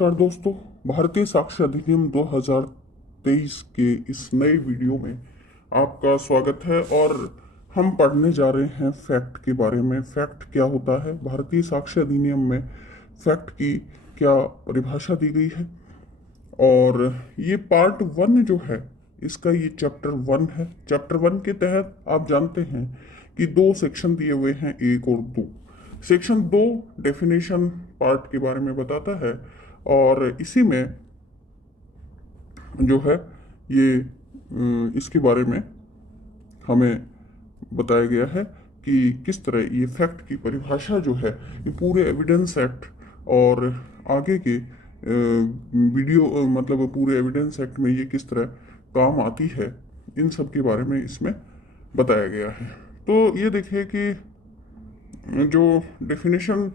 नमस्कार दोस्तों। भारतीय साक्ष्य अधिनियम 2023 के इस नए वीडियो में आपका स्वागत है और हम पढ़ने जा रहे हैं फैक्ट के बारे में। फैक्ट क्या होता है, भारतीय साक्ष्य अधिनियम में फैक्ट की क्या परिभाषा दी गई है। और ये पार्ट 1 जो है इसका ये चैप्टर 1 है। चैप्टर 1 के तहत आप जानते हैं कि दो सेक्शन दिए हुए हैं, 1 और 2। सेक्शन 2 डेफिनेशन पार्ट के बारे में बताता है और इसी में जो है ये इसके बारे में हमें बताया गया है कि किस तरह ये फैक्ट की परिभाषा जो है ये पूरे एविडेंस एक्ट और आगे के वीडियो मतलब पूरे एविडेंस एक्ट में ये किस तरह काम आती है, इन सब के बारे में इसमें बताया गया है। तो ये देखिए कि जो डेफिनेशन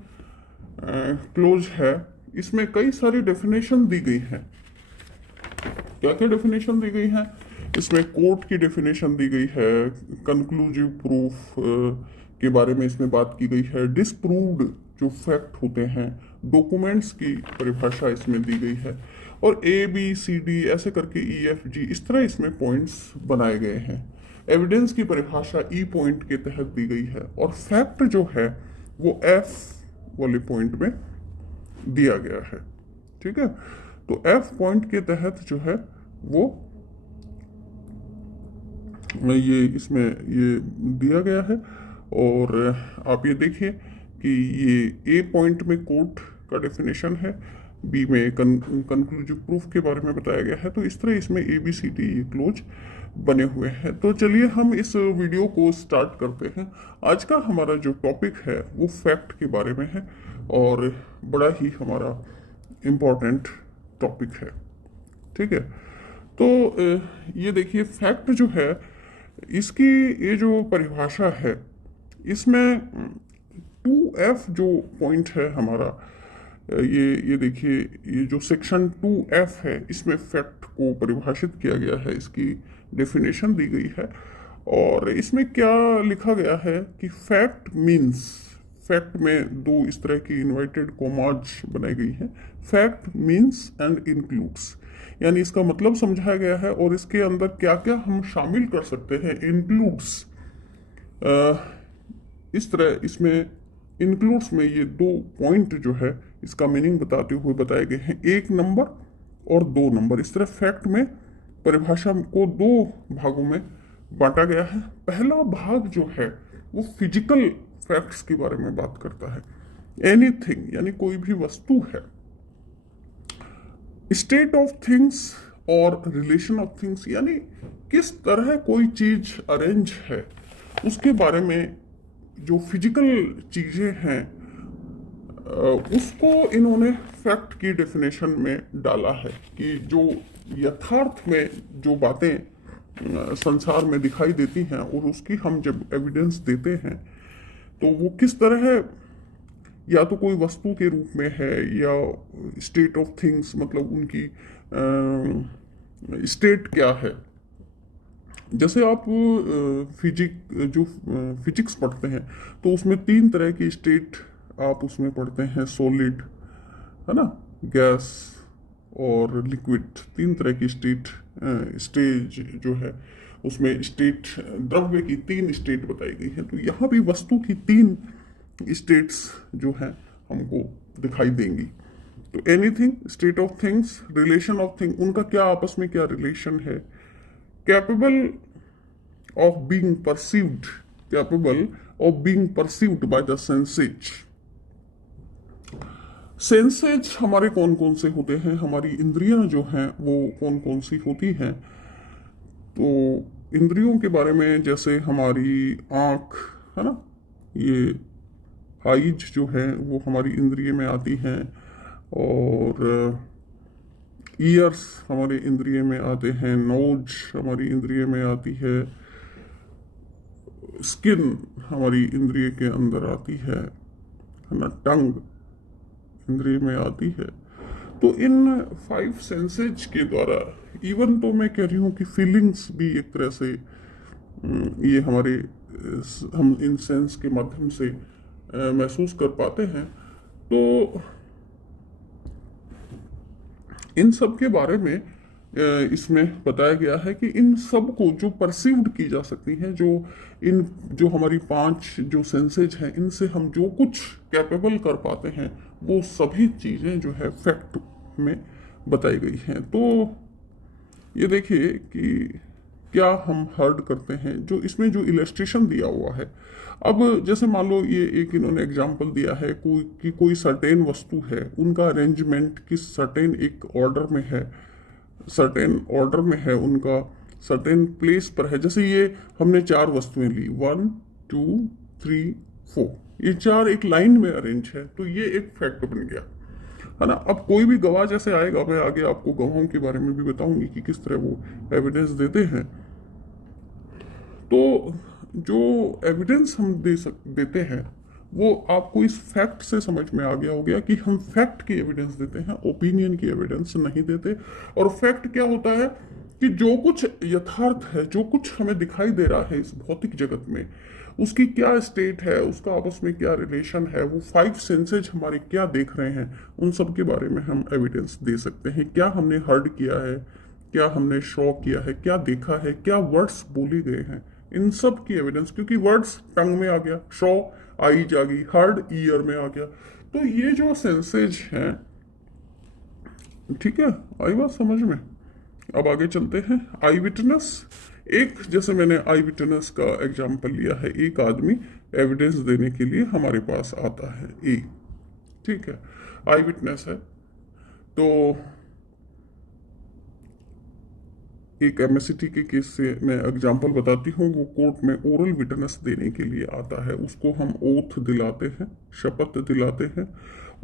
क्लोज है इसमें कई सारी डेफिनेशन दी गई हैं। क्या क्या डेफिनेशन दी गई हैं इसमें? कोर्ट की डेफिनेशन दी गई है, कंक्लूसिव प्रूफ के बारे में इसमें बात की गई है, डिसप्रूव्ड जो फैक्ट होते हैं, डॉक्यूमेंट्स की परिभाषा इसमें दी गई है और ABCD ऐसे करके EFG इस तरह इसमें पॉइंट्स बनाए गए हैं। एविडेंस की परिभाषा E पॉइंट के तहत दी गई है और फैक्ट जो है वो F वाले पॉइंट में दिया गया है। ठीक है, तो F पॉइंट के तहत जो है वो ये इसमें ये दिया गया है। और आप ये देखिए कि ये A पॉइंट में कोर्ट का डेफिनेशन है, B में कंक्लूसिव प्रूफ के बारे में बताया गया है। तो इस तरह इसमें ABCD ये क्लोज बने हुए हैं। तो चलिए हम इस वीडियो को स्टार्ट करते हैं। आज का हमारा जो टॉपिक है वो फैक्ट के बारे में है और बड़ा ही हमारा इम्पोर्टेंट टॉपिक है। ठीक है, तो ये देखिए फैक्ट जो है इसकी ये जो परिभाषा है इसमें 2F जो पॉइंट है हमारा, ये देखिए ये जो सेक्शन 2F है इसमें फैक्ट को परिभाषित किया गया है, इसकी डेफिनेशन दी गई है। और इसमें क्या लिखा गया है कि फैक्ट मीन्स, फैक्ट में दो इस तरह की इन्वर्टेड कॉमाज बनाई गई है, फैक्ट मीन्स एंड इंक्लूड्स, यानी इसका मतलब समझाया गया है और इसके अंदर क्या क्या हम शामिल कर सकते हैं। इंक्लूड्स इस तरह इसमें इंक्लूड्स में ये दो पॉइंट जो है इसका मीनिंग बताते हुए बताए गए हैं, 1 नंबर और 2 नंबर। इस तरह फैक्ट में परिभाषा को 2 भागों में बांटा गया है। पहला भाग जो है वो फिजिकल फैक्ट्स के बारे में बात करता है। एनीथिंग यानी कोई भी वस्तु है, स्टेट ऑफ थिंग्स और रिलेशन ऑफ थिंग्स यानी किस तरह कोई चीज अरेंज है उसके बारे में जो फिजिकल चीजें हैं उसको इन्होंने फैक्ट की डेफिनेशन में डाला है कि जो यथार्थ में जो बातें संसार में दिखाई देती हैं और उसकी हम जब एविडेंस देते हैं तो वो किस तरह है, या तो कोई वस्तु के रूप में है या स्टेट ऑफ थिंग्स मतलब उनकी स्टेट क्या है। जैसे आप फिजिक्स पढ़ते हैं तो उसमें 3 तरह की स्टेट आप उसमें पढ़ते हैं, सॉलिड है ना, गैस और लिक्विड। 3 तरह की स्टेज जो है उसमें स्टेट, द्रव्य की 3 स्टेट बताई गई है। तो यहाँ भी वस्तु की 3 स्टेट्स जो हैं हमको दिखाई देंगी। तो anything, state of things, relation of thing, उनका क्या आपस में क्या रिलेशन है। Capable of being perceived, capable of being perceived by the senses. Senses हमारे कौन कौन से होते हैं, हमारी इंद्रियां जो हैं वो कौन कौन सी होती हैं। तो इंद्रियों के बारे में जैसे हमारी आँख है ना, ये आइज जो है वो हमारी इंद्रिय में आती हैं और ईयर्स हमारे इंद्रिय में आते हैं, नोज हमारी इंद्रिय में आती है, स्किन हमारी इंद्रिय के अंदर आती है ना, टंग इंद्रिय में आती है। तो इन 5 सेंसेज के द्वारा, इवन तो मैं कह रही हूँ कि फीलिंग्स भी एक तरह से ये हमारे हम इन सेंस के माध्यम से महसूस कर पाते हैं। तो इन सब के बारे में इसमें बताया गया है कि इन सब को जो परसीव्ड की जा सकती हैं, जो हमारी पांच जो सेंसेज हैं, इनसे हम जो कुछ कैपेबल कर पाते हैं, वो सभी चीज़ें जो है फैक्ट में बताई गई हैं। तो ये देखिए कि क्या हम हर्ड करते हैं, जो इसमें जो इलस्ट्रेशन दिया हुआ है। अब जैसे मान लो ये एक इन्होंने एग्जांपल दिया है कोई सर्टेन वस्तु है, उनका अरेंजमेंट किस सर्टेन एक ऑर्डर में है, सर्टेन ऑर्डर में है, उनका सर्टेन प्लेस पर है। जैसे ये हमने चार वस्तुएं ली, 1 2 3 4, ये चार एक लाइन में अरेंज है, तो ये एक फैक्ट बन गया, है ना। अब कोई भी गवाह जैसे आएगा, मैं आगे आपको गवाहों के बारे में भी बताऊंगी कि किस तरह वो एविडेंस देते हैं। तो जो एविडेंस हम देते हैं, वो आपको इस फैक्ट से समझ में आ गया हो गया कि हम फैक्ट की एविडेंस देते हैं, ओपिनियन की एविडेंस नहीं देते। और फैक्ट क्या होता है कि जो कुछ यथार्थ है, जो कुछ हमें दिखाई दे रहा है इस भौतिक जगत में, उसकी क्या स्टेट है, उसका आपस में क्या रिलेशन है, वो फाइव सेंसेज हमारे क्या देख रहे हैं, उन सब के बारे में हम एविडेंस दे सकते हैं। क्या हमने हर्ड किया है, क्या हमने शो किया है, क्या देखा है, क्या वर्ड्स बोले गए हैं, इन सब की एविडेंस। क्योंकि वर्ड्स टंग में आ गया, शो आईज आ गई, हर्ड ईयर में आ गया। तो ये जो सेंसेज हैं, ठीक है, आई बात समझ में। अब आगे चलते हैं। आई विटनेस, एक जैसे मैंने आई विटनेस का एग्जांपल लिया है, एक आदमी एविडेंस देने के लिए हमारे पास आता है, ए, ठीक है, आई विटनेस है। तो एक एमएससीटी के केस से मैं एग्जांपल बताती हूँ। वो कोर्ट में ओरल विटनेस देने के लिए आता है, उसको हम ओथ दिलाते हैं, शपथ दिलाते हैं।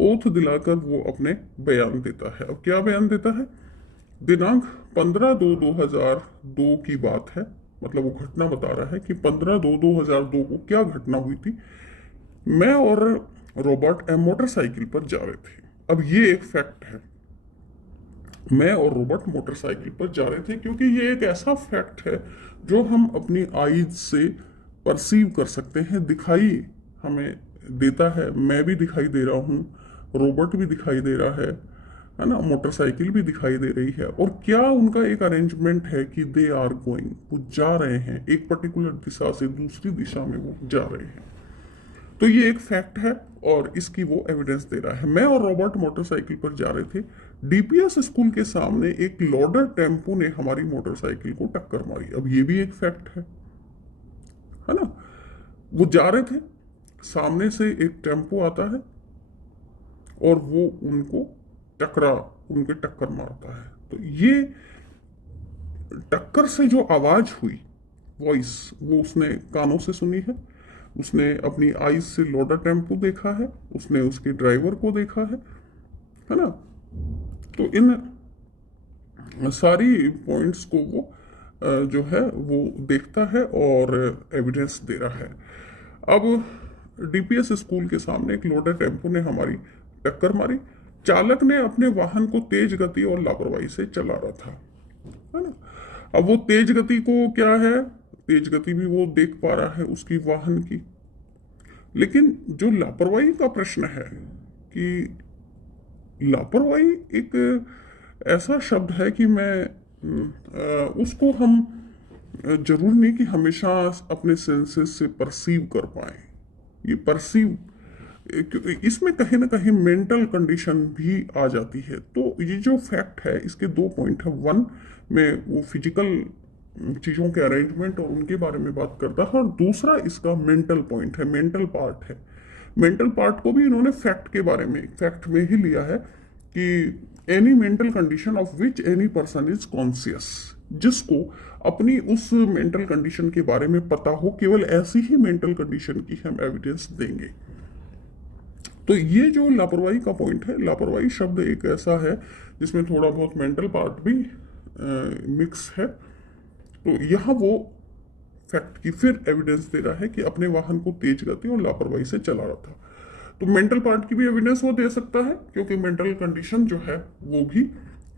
ओथ दिलाकर वो अपने बयान देता है। अब क्या बयान देता है? दिनांक 15/2/2002 की बात है, मतलब वो घटना बता रहा है कि 15/2/2002 को क्या घटना हुई थी। मैं और रॉबर्ट मोटरसाइकिल पर जा रहे थे। अब ये एक फैक्ट है, मैं और रॉबर्ट मोटरसाइकिल पर जा रहे थे, क्योंकि ये एक ऐसा फैक्ट है जो हम अपनी आईज से परसीव कर सकते हैं, दिखाई हमें देता है। मैं भी दिखाई दे रहा हूँ, रॉबर्ट भी दिखाई दे रहा है ना, मोटरसाइकिल भी दिखाई दे रही है। और क्या उनका एक अरेंजमेंट है कि दे आर गोइंग, वो जा रहे हैं, एक पर्टिकुलर दिशा से दूसरी दिशा में वो जा रहे हैं। तो ये एक फैक्ट है और इसकी वो एविडेंस दे रहा है। मैं और रॉबर्ट मोटरसाइकिल पर जा रहे थे, डीपीएस स्कूल के सामने एक लोडर टेम्पो ने हमारी मोटरसाइकिल को टक्कर मारी। अब ये भी एक फैक्ट है ना। वो जा रहे थे, सामने से एक टेम्पो आता है और वो उनके टक्कर मारता है। तो ये टक्कर से जो आवाज हुई, वॉइस, वो उसने कानों से सुनी है, उसने अपनी आईज से लोडर टेम्पो देखा है, उसने उसके ड्राइवर को देखा है ना। तो इन सारी पॉइंट्स को वो जो है वो देखता है और एविडेंस दे रहा है। अब डीपीएस स्कूल के सामने एक लोडर टेम्पो ने हमारी टक्कर मारी। चालक ने अपने वाहन को तेज गति और लापरवाही से चला रहा था, है ना। अब वो तेज गति को क्या है, तेज गति भी वो देख पा रहा है उसकी वाहन की, लेकिन जो लापरवाही का प्रश्न है कि लापरवाही एक ऐसा शब्द है कि उसको हम जरूर नहीं कि हमेशा अपने सेंसेस से परसीव कर पाए। ये परसीव, इसमें कहीं ना कहीं मेंटल कंडीशन भी आ जाती है। तो ये जो फैक्ट है, इसके दो पॉइंट है। वन में वो फिजिकल चीज़ों के अरेंजमेंट और उनके बारे में बात करता है, और दूसरा इसका मेंटल पॉइंट है, मेंटल पार्ट है। मेंटल पार्ट को भी इन्होंने फैक्ट के बारे में, फैक्ट में ही लिया है कि any mental condition of which any person is conscious, जिसको अपनी उस मेंटल कंडीशन के बारे में पता हो, केवल ऐसी ही मेंटल कंडीशन की हम एविडेंस देंगे। तो ये जो लापरवाही का पॉइंट है, लापरवाही शब्द एक ऐसा है जिसमें थोड़ा बहुत मेंटल पार्ट भी मिक्स है। तो यहाँ वो फैक्ट की फिर एविडेंस दे रहा है कि अपने वाहन को तेज गति और लापरवाही से चला रहा था। तो मेंटल पार्ट की भी एविडेंस वो दे सकता है, क्योंकि मेंटल कंडीशन जो है वो भी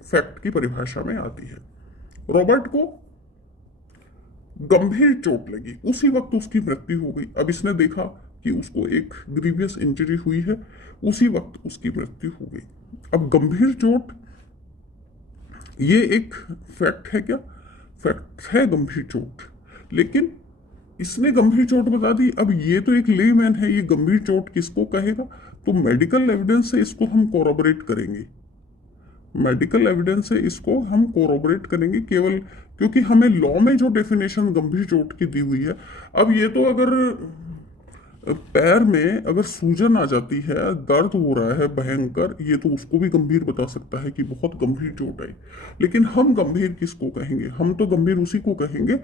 फैक्ट की परिभाषा में आती है। रॉबर्ट को गंभीर चोट लगी, उसी वक्त उसकी मृत्यु हो गई। अब इसने देखा कि उसको एक ग्रीवियस इंजरी हुई है, उसी वक्त उसकी मृत्यु हो गई। अब गंभीर चोट ये एक फैक्ट है क्या? फैक्ट है गंभीर चोट, लेकिन इसने गंभीर चोट बता दी। अब ये तो एक लेमैन है, ये गंभीर चोट किसको कहेगा? तो मेडिकल एविडेंस से इसको हम कोरोबरेट करेंगे, मेडिकल एविडेंस से इसको हम कोरोबरेट करेंगे केवल, क्योंकि हमें लॉ में जो डेफिनेशन गंभीर चोट की दी हुई है। अब ये तो अगर पैर में अगर सूजन आ जाती है, दर्द हो रहा है भयंकर, ये तो उसको भी गंभीर बता सकता है कि बहुत गंभीर चोट आई। लेकिन हम गंभीर किसको कहेंगे? हम तो गंभीर उसी को कहेंगे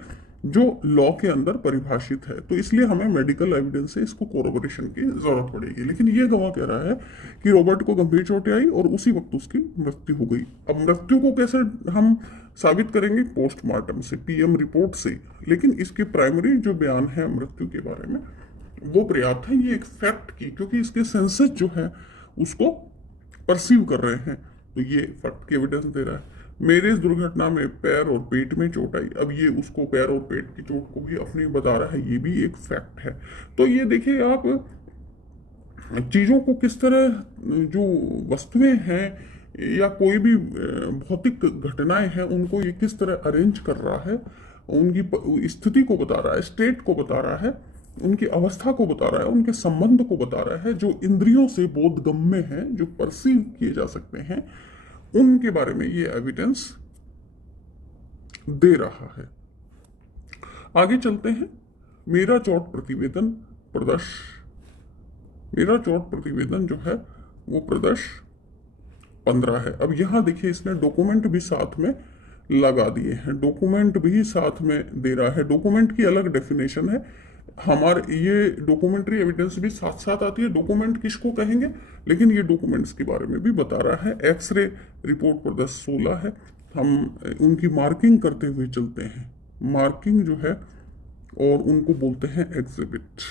जो लॉ के अंदर परिभाषित है। तो इसलिए हमें मेडिकल एविडेंस से इसको कोरोबोरेशन की जरूरत पड़ेगी। लेकिन ये गवाह कह रहा है कि रॉबर्ट को गंभीर चोटें आई और उसी वक्त उसकी मृत्यु हो गई। अब मृत्यु को कैसे हम साबित करेंगे? पोस्टमार्टम से, पीएम रिपोर्ट से। लेकिन इसके प्राइमरी जो बयान है मृत्यु के बारे में वो पर्याप्त है ये एक फैक्ट की, क्योंकि इसके सेंसेस जो है उसको परसीव कर रहे हैं। तो ये फैक्ट की एविडेंस दे रहा है। मेरे इस दुर्घटना में पैर और पेट में चोट आई, अब ये उसको पैर और पेट की चोट को भी अपनी बता रहा है, ये भी एक फैक्ट है। तो ये देखिए आप चीजों को किस तरह, जो वस्तुएं हैं या कोई भी भौतिक घटनाएं हैं, उनको ये किस तरह अरेंज कर रहा है, उनकी स्थिति को बता रहा है, स्टेट को बता रहा है, उनकी अवस्था को बता रहा है, उनके संबंध को बता रहा है, जो इंद्रियों से बोधगम्य हैं, जो परसीव किए जा सकते हैं, उनके बारे में ये एविडेंस दे रहा है। आगे चलते हैं। मेरा चोट प्रतिवेदन प्रदर्श, मेरा चोट प्रतिवेदन जो है वो प्रदर्श 15 है। अब यहां देखिए इसने डॉक्यूमेंट भी साथ में लगा दिए हैं, डॉक्यूमेंट भी साथ में दे रहा है। डॉक्यूमेंट की अलग डेफिनेशन है, हमारे ये डॉक्यूमेंट्री एविडेंस भी साथ साथ आती है। डॉक्यूमेंट किसको कहेंगे? लेकिन ये डॉक्यूमेंट्स के बारे में भी बता रहा है। एक्सरे रिपोर्ट प्रदर्श 16 है। हम उनकी मार्किंग करते हुए चलते हैं, मार्किंग जो है, और उनको बोलते हैं एग्जिबिट।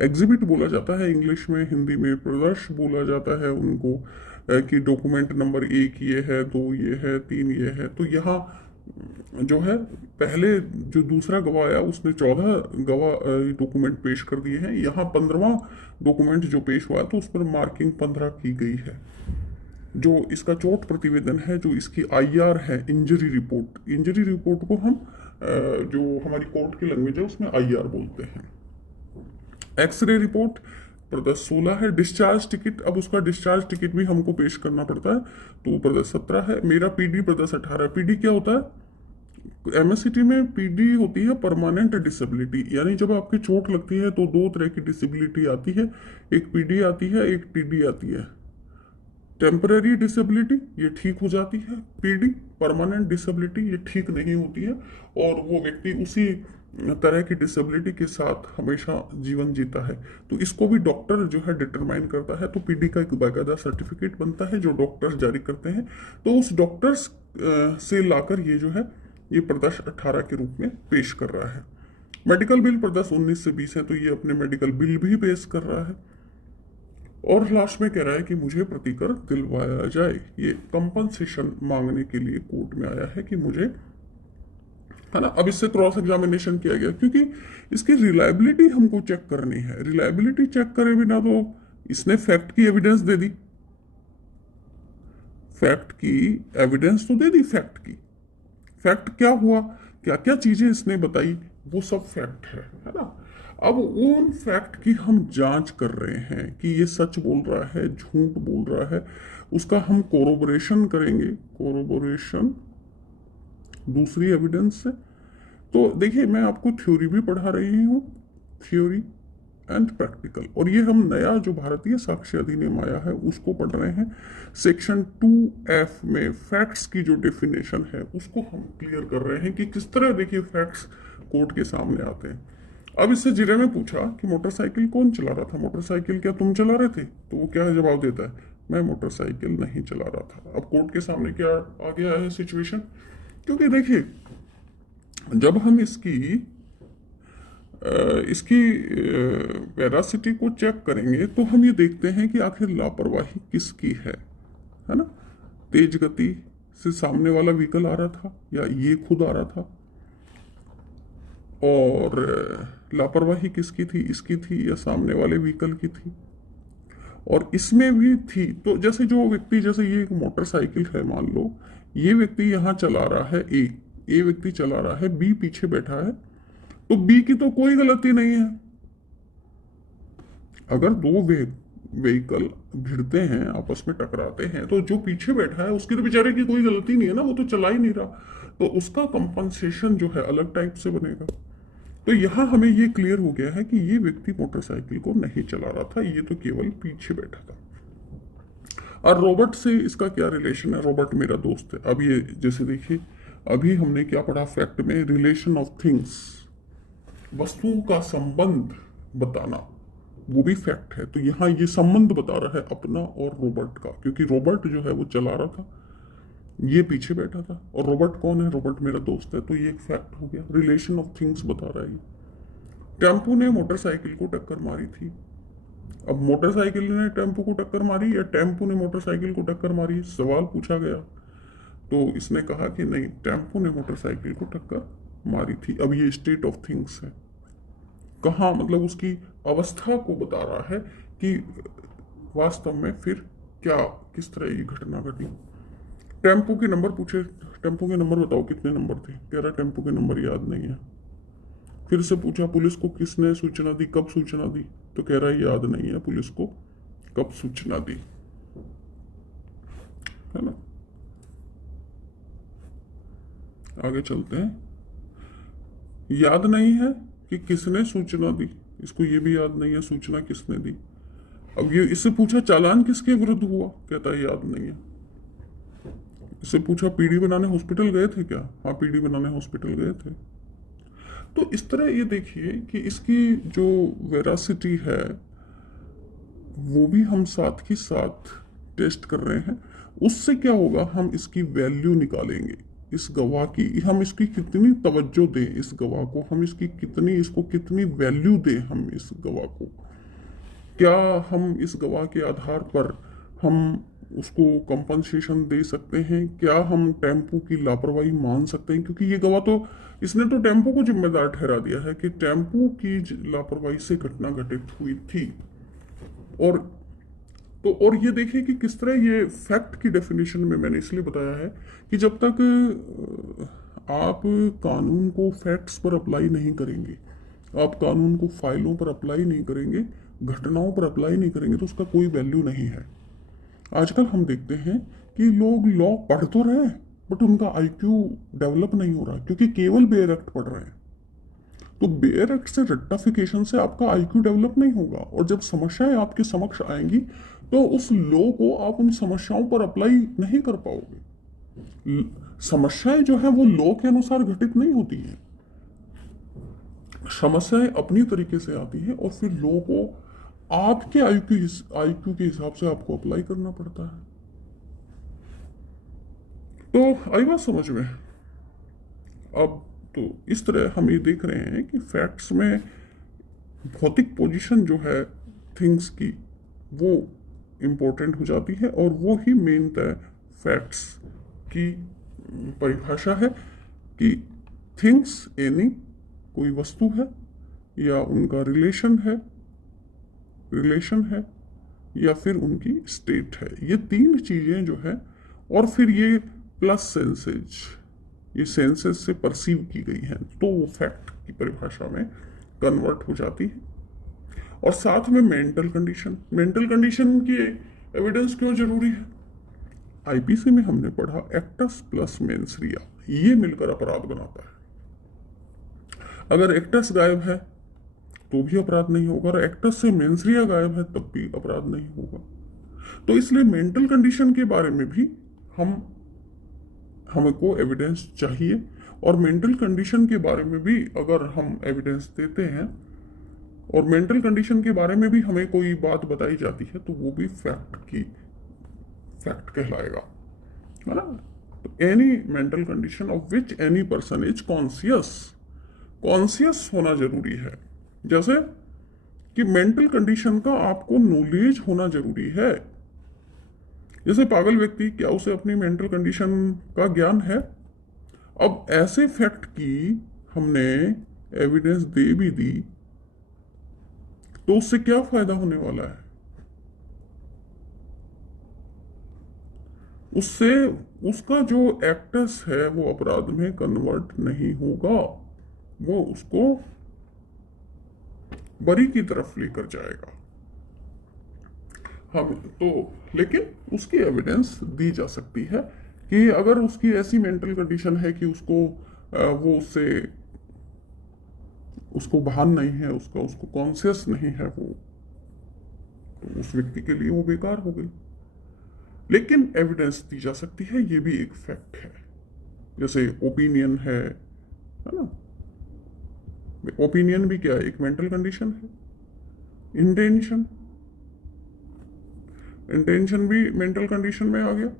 एग्जिबिट बोला जाता है इंग्लिश में, हिंदी में प्रदर्श बोला जाता है उनको, कि डॉक्यूमेंट नंबर 1 ये है, 2 ये है, 3 ये है। तो यहाँ जो है पहले जो दूसरा गवाह आया उसने 14 गवाह डॉक्यूमेंट पेश कर दिए हैं। यहाँ 15वां डॉक्यूमेंट जो पेश हुआ तो उस पर मार्किंग 15 की गई है। जो इसका चोट प्रतिवेदन है, जो इसकी आईआर है, इंजरी रिपोर्ट, इंजरी रिपोर्ट को हम जो हमारी कोर्ट की लैंग्वेज है उसमें आईआर बोलते हैं। एक्सरे रिपोर्ट प्रदर्श 16 है। डिस्चार्ज टिकट, अब उसका डिस्चार्ज टिकट भी हमको पेश करना पड़ता है, तो वो प्रदर्श 17 है। मेरा पीडी प्रदर्श 18 है। पीडी क्या होता है? एमएससीटी में पीडी होती है परमानेंट डिसेबिलिटी, यानी जब आपकी चोट लगती है तो दो तरह की डिसेबिलिटी आती है, एक पीडी आती है, एक टीडी आती है। टेम्पररी डिसेबिलिटी ये ठीक हो जाती है, पीडी परमानेंट डिसेबिलिटी ये ठीक नहीं होती है, और वो व्यक्ति उसी तरह की डिसेबिलिटी के साथ हमेशा जीवन जीता है। तो इसको भी डॉक्टर जो है डिटरमाइन करता है। तो पीडी का एक बाकायदा सर्टिफिकेट बनता है जो डॉक्टर्स जारी करते हैं। तो उस डॉक्टर्स से लाकर ये जो है ये प्रदर्श 18 के रूप में पेश कर रहा है। मेडिकल बिल प्रदर्श 19 से 20 है, तो ये अपने मेडिकल बिल भी पेश कर रहा है। और लास्ट में कह रहा है कि मुझे प्रतिकर दिलवाया जाए। ये कंपनसेशन मांगने के लिए कोर्ट में आया है कि मुझे, है ना। अब इससे क्रॉस एग्जामिनेशन किया गया क्योंकि इसकी रिलायबिलिटी हमको चेक करनी है। रिलायबिलिटी चेक करे बिना तो इसने फैक्ट की एविडेंस दे दी, फैक्ट की एविडेंस तो दे दी। फैक्ट की, फैक्ट क्या हुआ, क्या क्या चीजें इसने बताई, वो सब फैक्ट है ना। अब उन फैक्ट की हम जांच कर रहे हैं कि ये सच बोल रहा है, झूठ बोल रहा है, उसका हम कोरोबोरेशन करेंगे। कोरोबोरेशन दूसरी एविडेंस से। तो देखिए मैं आपको थ्योरी भी पढ़ा रही हूँ, थ्योरी एंड प्रैक्टिकल, और ये हम नया जो भारतीय साक्ष्य अधिनियम आया है उसको पढ़ रहे हैं। सेक्शन 2F में फैक्ट्स की जो डेफिनेशन है उसको हम क्लियर कर रहे हैं कि किस तरह देखिए फैक्ट्स कोर्ट के सामने आते हैं। अब इससे जिरे में पूछा कि मोटरसाइकिल कौन चला रहा था, मोटरसाइकिल क्या तुम चला रहे थे? तो वो क्या जवाब देता है, मैं मोटरसाइकिल नहीं चला रहा था। अब कोर्ट के सामने क्या आ गया है सिचुएशन, क्योंकि देखिए जब हम इसकी वेरासिटी को चेक करेंगे तो हम ये देखते हैं कि आखिर लापरवाही किसकी है ना। तेज गति से सामने वाला व्हीकल आ रहा था या ये खुद आ रहा था, और लापरवाही किसकी थी, इसकी थी या सामने वाले व्हीकल की थी। और इसमें भी थी। तो जैसे जो व्यक्ति, जैसे ये एक मोटरसाइकिल है, मान लो ये व्यक्ति यहाँ चला रहा है, ए व्यक्ति चला रहा है, बी पीछे बैठा है, तो बी की तो कोई गलती नहीं है। अगर दो व्हीकल भिड़ते हैं, आपस में टकराते हैं, तो जो पीछे बैठा है उसकी तो बेचारे की कोई गलती नहीं है ना, वो तो चला ही नहीं रहा, तो उसका कंपनसेशन जो है अलग टाइप से बनेगा। तो यहां हमें ये क्लियर हो गया है कि ये व्यक्ति मोटरसाइकिल को नहीं चला रहा था, ये तो केवल पीछे बैठा था। और रॉबर्ट से इसका क्या रिलेशन है? रॉबर्ट मेरा दोस्त है। अब ये जैसे देखिए, अभी हमने क्या पढ़ा फैक्ट में, रिलेशन ऑफ थिंग्स, वस्तुओं का संबंध बताना, वो भी फैक्ट है। तो यहाँ ये संबंध बता रहा है अपना और रॉबर्ट का, क्योंकि रॉबर्ट जो है वो चला रहा था, ये पीछे बैठा था। और रॉबर्ट कौन है? रॉबर्ट मेरा दोस्त है। तो ये एक फैक्ट हो गया, रिलेशन ऑफ थिंग्स बता रहा है। टेम्पो ने मोटरसाइकिल को टक्कर मारी थी। अब मोटरसाइकिल ने टेम्पो को टक्कर मारी या टेम्पो ने मोटरसाइकिल को टक्कर मारी, सवाल पूछा गया। तो इसने कहा कि नहीं, टेम्पो ने मोटरसाइकिल को टक्कर मारी थी। अब ये स्टेट ऑफ थिंग्स है, कहाँ मतलब उसकी अवस्था को बता रहा है कि वास्तव में फिर क्या, किस तरह ये घटना घटी। टेम्पो के नंबर पूछे, टेम्पो के नंबर बताओ कितने नंबर थे, कह रहा टेम्पो के नंबर याद नहीं है। फिर से पूछा पुलिस को किसने सूचना दी, कब सूचना दी, तो कह रहा है याद नहीं है पुलिस को कब सूचना दी, है ना। आगे चलते हैं। याद नहीं है कि किसने सूचना दी, इसको ये भी याद नहीं है सूचना किसने दी। अब ये इससे पूछा चालान किसके विरुद्ध हुआ, कहता है याद नहीं है। इससे पूछा पीडी बनाने हॉस्पिटल गए थे क्या, हाँ पीडी बनाने हॉस्पिटल गए थे। तो इस तरह ये देखिए कि इसकी जो वेरासिटी है वो भी हम साथ ही साथ टेस्ट कर रहे हैं। उससे क्या होगा, हम इसकी वैल्यू निकालेंगे, इस गवाह की हम इसकी कितनी तवज्जो दें, इस गवाह को हम इसकी कितनी, इसको कितनी वैल्यू दें हम इस गवाह को। क्या हम इस गवाह के आधार पर हम उसको कंपनसेशन दे सकते हैं? क्या हम टेम्पो की लापरवाही मान सकते हैं? क्योंकि ये गवाह तो, इसने तो टेम्पो को जिम्मेदार ठहरा दिया है कि टेम्पो की लापरवाही से घटना घटित हुई थी। और तो और ये देखिए कि किस तरह ये फैक्ट की डेफिनेशन में मैंने इसलिए बताया है कि जब तक आप कानून को फैक्ट्स पर अप्लाई नहीं करेंगे, आप कानून को फाइलों पर अप्लाई नहीं करेंगे, घटनाओं पर अप्लाई नहीं करेंगे, तो उसका कोई वैल्यू नहीं है। आजकल हम देखते हैं कि लोग लॉ पढ़ तो रहे हैं बट उनका आईक्यू डेवलप नहीं हो रहा, क्योंकि केवल बेयर एक्ट पढ़ रहे हैं। तो बेयर एक्ट से रट्टाफिकेशन से आपका आईक्यू डेवलप नहीं होगा, और जब समस्याएं आपके समक्ष आएंगी तो उस लॉ को आप उन समस्याओं पर अप्लाई नहीं कर पाओगे। समस्याएं जो है वो लॉ के अनुसार घटित नहीं होती हैं, समस्याएं अपनी तरीके से आती हैं और फिर लॉ को आपके आईक्यू के हिसाब से आपको अप्लाई करना पड़ता है। तो आई बात समझ में? अब तो इस तरह हम ये देख रहे हैं कि फैक्ट्स में भौतिक पोजीशन जो है थिंग्स की वो इम्पोर्टेंट हो जाती है, और वो ही मेनतः फैक्ट्स की परिभाषा है कि थिंग्स एनी कोई वस्तु है या उनका रिलेशन है या फिर उनकी स्टेट है, ये तीन चीजें जो है। और फिर ये प्लस सेंसेज, ये सेंसेज से परसीव की गई हैं, तो वो फैक्ट की परिभाषा में कन्वर्ट हो जाती है। और साथ में मेंटल कंडीशन की एविडेंस क्यों जरूरी है? आईपीसी में हमने पढ़ा एक्टस प्लस मेंस रिया, ये मिलकर अपराध बनाता है। अगर एक्टस गायब है तो भी अपराध नहीं होगा, और एक्टस से मेंस रिया गायब है तब भी अपराध नहीं होगा। तो इसलिए मेंटल कंडीशन के बारे में भी हमको एविडेंस चाहिए, और मेंटल कंडीशन के बारे में भी अगर हम एविडेंस देते हैं और मेंटल कंडीशन के बारे में भी हमें कोई बात बताई जाती है तो वो भी फैक्ट कहलाएगा, है ना। तो any mental condition of which any person is conscious होना जरूरी है। जैसे कि मेंटल कंडीशन का आपको नॉलेज होना जरूरी है। जैसे पागल व्यक्ति, क्या उसे अपनी मेंटल कंडीशन का ज्ञान है? अब ऐसे फैक्ट की हमने एविडेंस दे भी दी तो उससे क्या फायदा होने वाला है? उससे उसका जो एक्टस है वो अपराध में कन्वर्ट नहीं होगा, वो उसको बरी की तरफ लेकर जाएगा। हम तो लेकिन उसकी एविडेंस दी जा सकती है कि अगर उसकी ऐसी मेंटल कंडीशन है कि उसको वो उससे उसको भान नहीं है, उसका उसको कॉन्शियस नहीं है वो, तो उस व्यक्ति के लिए वो बेकार हो गई। लेकिन एविडेंस दी जा सकती है, ये भी एक फैक्ट है। जैसे ओपिनियन है ना। ओपिनियन भी क्या है, एक मेंटल कंडीशन है। इंटेंशन, इंटेंशन भी मेंटल कंडीशन में आ गया,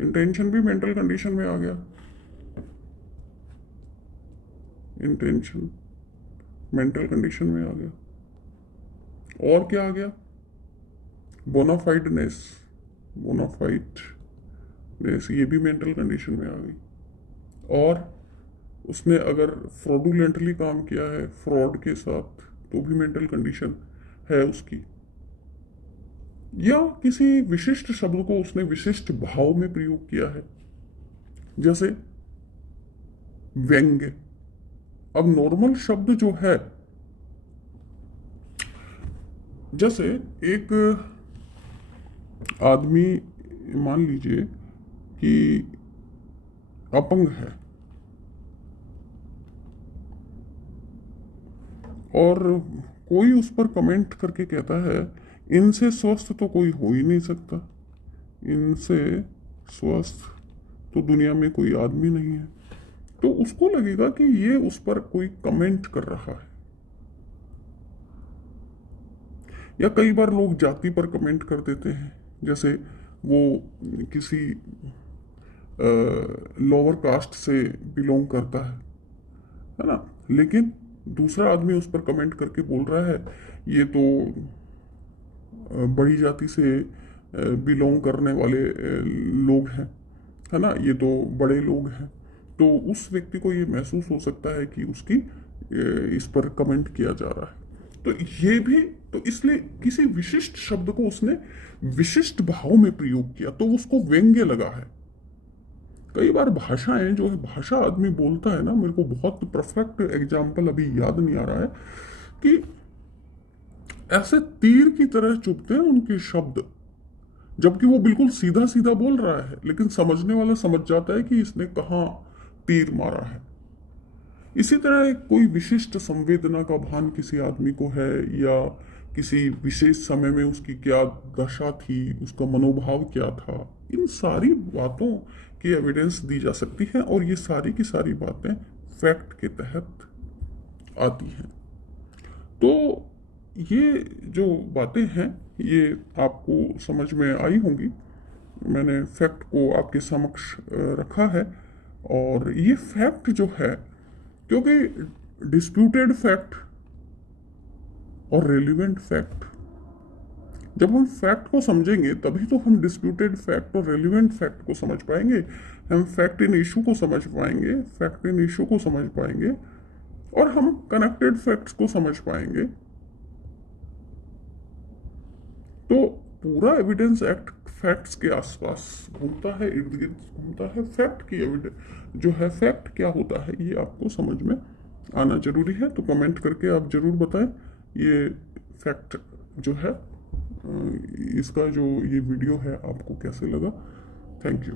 इंटेंशन भी मेंटल कंडीशन में आ गया। इंटेंशन मेंटल कंडीशन में आ गया। और क्या आ गया, बोनाफाइडनेस, बोनाफाइडनेस ये भी मेंटल कंडीशन में आ गई। और उसने अगर फ्रॉडुलेंटली काम किया है, फ्रॉड के साथ, तो भी मेंटल कंडीशन है उसकी। या किसी विशिष्ट शब्द को उसने विशिष्ट भाव में प्रयोग किया है, जैसे व्यंग्य। अब नॉर्मल शब्द जो है, जैसे एक आदमी मान लीजिए कि अपंग है और कोई उस पर कमेंट करके कहता है इनसे स्वस्थ तो कोई हो ही नहीं सकता, इनसे स्वस्थ तो दुनिया में कोई आदमी नहीं है, तो उसको लगेगा कि ये उस पर कोई कमेंट कर रहा है। या कई बार लोग जाति पर कमेंट कर देते हैं, जैसे वो किसी लोअर कास्ट से बिलोंग करता है ना, लेकिन दूसरा आदमी उस पर कमेंट करके बोल रहा है ये तो बड़ी जाति से बिलोंग करने वाले लोग हैं, है ना, ये तो बड़े लोग हैं। तो उस व्यक्ति को ये महसूस हो सकता है कि उसकी इस पर कमेंट किया जा रहा है। तो ये भी, तो इसलिए किसी विशिष्ट शब्द को उसने विशिष्ट भाव में प्रयोग किया, तो उसको व्यंग्य लगा है। कई बार भाषाएं जो है, भाषा आदमी बोलता है ना, मेरे को बहुत परफेक्ट एग्जाम्पल अभी याद नहीं आ रहा है, कि ऐसे तीर की तरह चुभते हैं उनके शब्द, जबकि वो बिल्कुल सीधा सीधा बोल रहा है, लेकिन समझने वाला समझ जाता है कि इसने कहाँ तीर मारा है। इसी तरह कोई विशिष्ट संवेदना का भान किसी आदमी को है, या किसी विशेष समय में उसकी क्या दशा थी, उसका मनोभाव क्या था, इन सारी बातों की एविडेंस दी जा सकती है, और ये सारी की सारी बातें फैक्ट के तहत आती हैं। तो ये जो बातें हैं ये आपको समझ में आई होंगी। मैंने फैक्ट को आपके समक्ष रखा है, और ये फैक्ट जो है, क्योंकि डिस्प्यूटेड फैक्ट और रेलिवेंट फैक्ट, जब हम फैक्ट को समझेंगे तभी तो हम डिस्प्यूटेड फैक्ट और रेलिवेंट फैक्ट को समझ पाएंगे, हम फैक्ट इन इशू को समझ पाएंगे, फैक्ट इन इशू को समझ पाएंगे, और हम कनेक्टेड फैक्ट्स को समझ पाएंगे। तो पूरा एविडेंस एक्ट फैक्ट्स के आसपास घूमता है, इर्द गिर्द घूमता है। फैक्ट की एविडेंस जो है, फैक्ट क्या होता है, ये आपको समझ में आना जरूरी है। तो कमेंट करके आप जरूर बताएं ये फैक्ट जो है, इसका जो ये वीडियो है आपको कैसे लगा। Thank you.